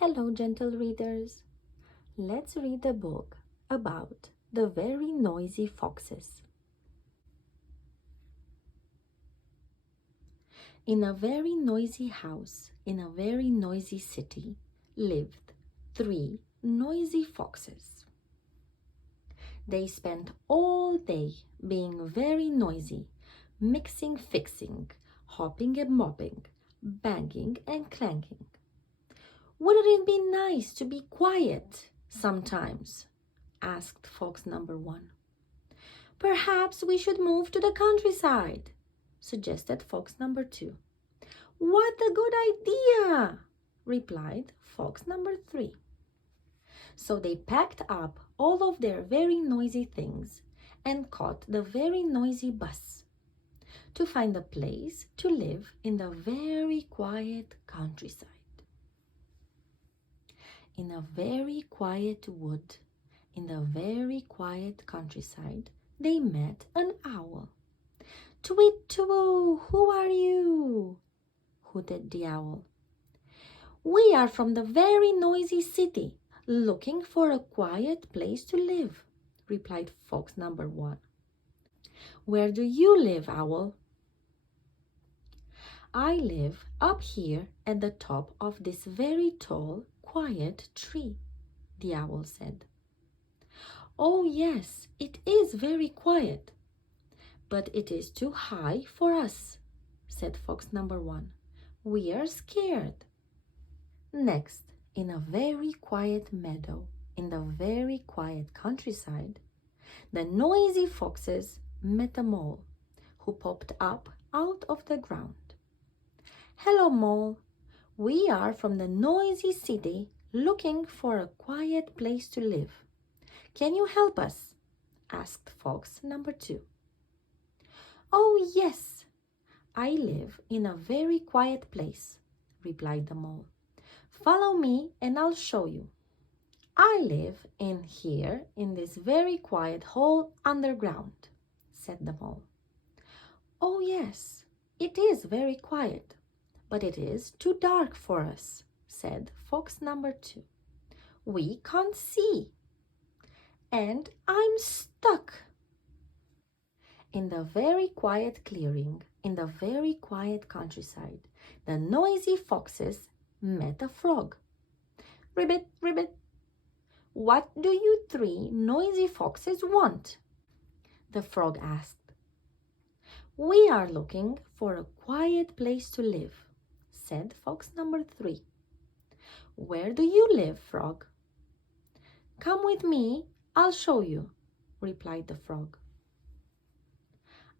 Hello, gentle readers. Let's read a book about the very noisy foxes. In a very noisy house, in a very noisy city, lived 3 noisy foxes. They spent all day being very noisy, mixing, fixing, hopping and mopping, banging and clanking. Wouldn't it be nice to be quiet sometimes? Asked fox number 1. Perhaps we should move to the countryside, suggested fox number 2. What a good idea, replied fox number 3. So they packed up all of their very noisy things and caught the very noisy bus to find a place to live in the very quiet countryside. In a very quiet wood, in the very quiet countryside, they met an owl. Tweet-two, who are you? Hooted the owl. We are from the very noisy city, looking for a quiet place to live, replied fox number 1. Where do you live, owl? I live up here at the top of this very tall, quiet tree, the owl said. Oh yes, it is very quiet, but it is too high for us, said fox number 1. We are scared. Next, in a very quiet meadow, in the very quiet countryside, the noisy foxes met a mole who popped up out of the ground. Hello, mole. We are from the noisy city looking for a quiet place to live. Can you help us? Asked fox number 2. Oh, yes. I live in a very quiet place, replied the mole. Follow me and I'll show you. I live in here in this very quiet hole underground, said the mole. Oh, yes, it is very quiet, but it is too dark for us, said fox number 2. We can't see. And I'm stuck. In the very quiet clearing, in the very quiet countryside, the noisy foxes met a frog. Ribbit, ribbit. What do you 3 noisy foxes want? The frog asked. We are looking for a quiet place to live, said fox number 3. Where do you live, frog? Come with me, I'll show you, replied the frog.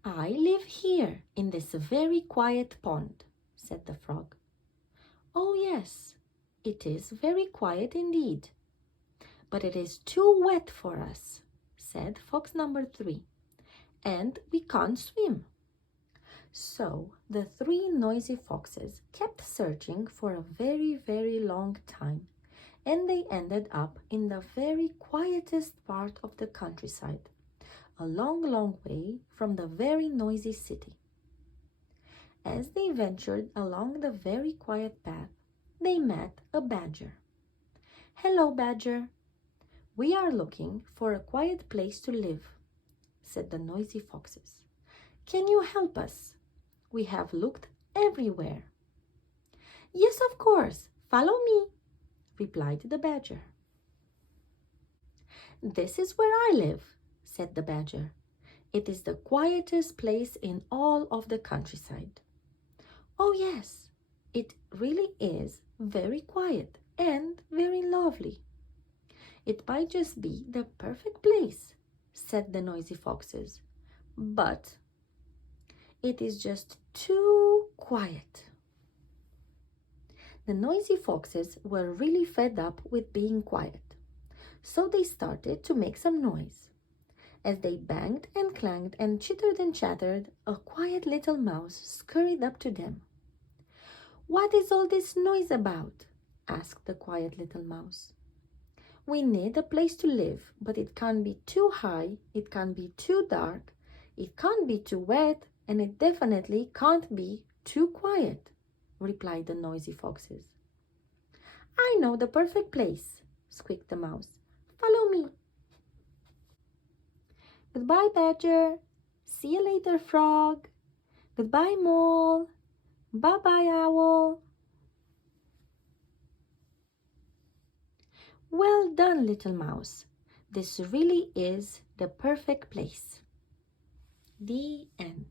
I live here in this very quiet pond, said the frog. Oh yes, it is very quiet indeed, but it is too wet for us, said fox number 3, and we can't swim. So the 3 noisy foxes kept searching for a very, very long time, and they ended up in the very quietest part of the countryside, a long, long way from the very noisy city. As they ventured along the very quiet path, they met a badger. Hello, badger. We are looking for a quiet place to live, said the noisy foxes. Can you help us? We have looked everywhere. Yes, of course. Follow me, replied the badger. This is where I live, said the badger. It is the quietest place in all of the countryside. Oh yes, it really is very quiet and very lovely. It might just be the perfect place, said the noisy foxes. But it is just too quiet. The noisy foxes were really fed up with being quiet, so they started to make some noise. As they banged and clanged and chittered and chattered, a quiet little mouse scurried up to them. What is all this noise about? Asked the quiet little mouse. We need a place to live, but it can't be too high, it can't be too dark, it can't be too wet, and it definitely can't be too quiet, replied the noisy foxes. I know the perfect place, squeaked the mouse. Follow me. Goodbye, Badger. See you later, Frog. Goodbye, Mole. Bye-bye, Owl. Well done, little mouse. This really is the perfect place. The end.